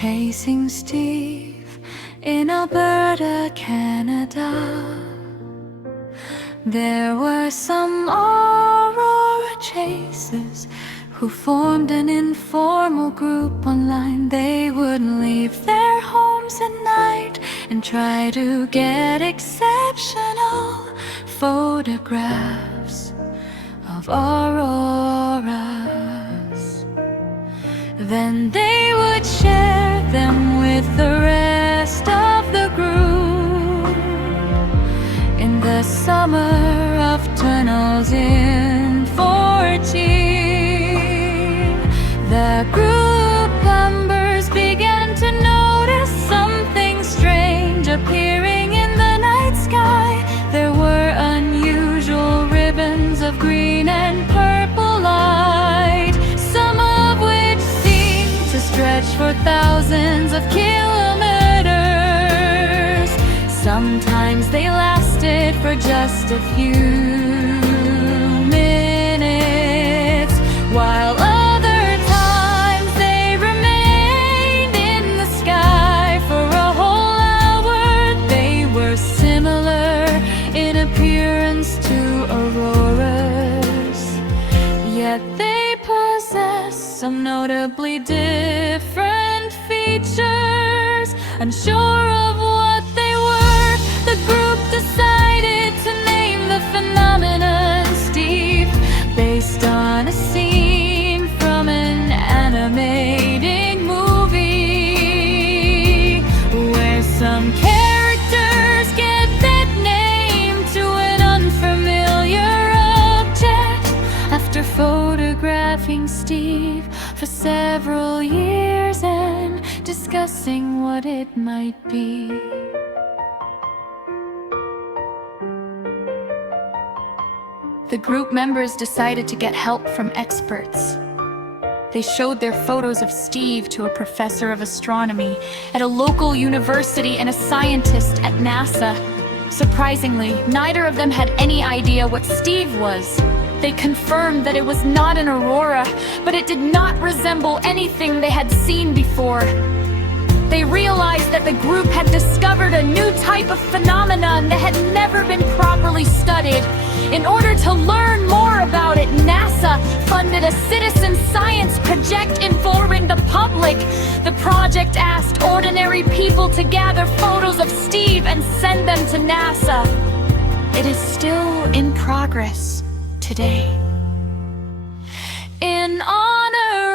chasing Steve in Alberta, Canada. There were some Aurora chasers who formed an informal group online. They would leave their homes at night and try to get exceptional photographs of auroras. Then they would share them with the rest of the group. In the summer of 2014, the group members began to notice something strange appearing in the night sky. There were unusual ribbons of green and purple light, some of which seemed to stretch for thousands of kilometers. Sometimes they lasted for just a few minutes, while other times they remained in the sky for a whole hour. They were similar in appearance to auroras, yet they possess some notably different features. Unsure of what they were, the group decided to name the phenomenon Steve, based on a scene from an animated movie where some characters get that name to an unfamiliar object. After photographing Steve for several years and discussing what it might be, the group members decided to get help from experts. They showed their photos of Steve to a professor of astronomy at a local university and a scientist at NASA. Surprisingly, neither of them had any idea what Steve was. They confirmed that it was not an aurora, but it did not resemble anything they had seen before. They realized that the group had discovered a new type of phenomenon that had never been properly studied. In order to learn more about it, NASA funded a citizen science project informing the public. The project asked ordinary people to gather photos of Steve and send them to NASA. It is still in progress today. In honor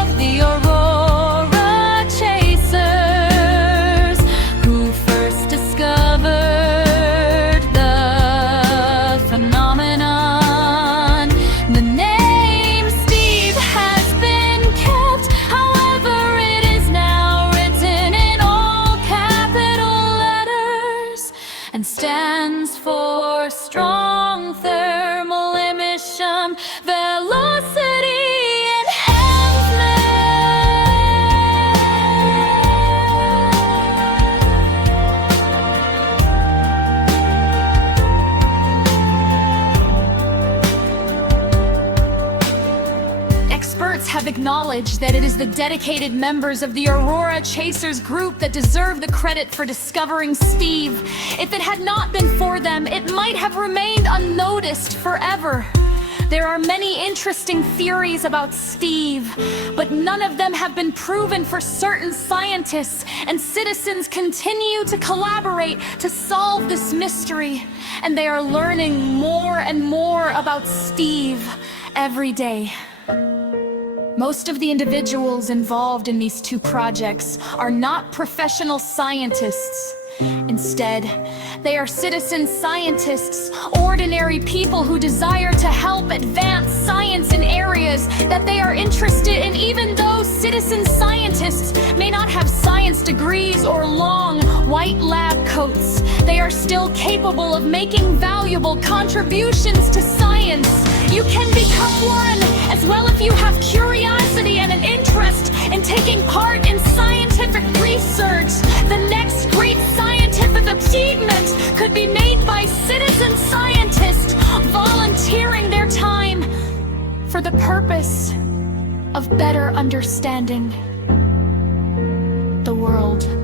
of the Aurora chasers who first discovered the phenomenon, the name Steve has been kept. However, it is now written in all capital letters and stands for strong thermal emission velocity enhancement. Experts have acknowledged that it is the dedicated members of the Aurora Chasers group that deserve the credit for discovering Steve. If it had not been for them, it might have remained unnoticed forever. There are many interesting theories about Steve, but none of them have been proven for certain. Scientists and citizens continue to collaborate to solve this mystery, and they are learning more and more about Steve every day. Most of the individuals involved in these two projects are not professional scientists. Instead, they are citizen scientists, ordinary people who desire to help advance science in areas that they are interested in. Even though citizen scientists may not have science degrees or long white lab coats, they are still capable of making valuable contributions to science. You can become one as well if you have curiosity and an interest in taking part in scientific research. The next great scientific achievement could be made by citizen scientists volunteering their time for the purpose of better understanding the world.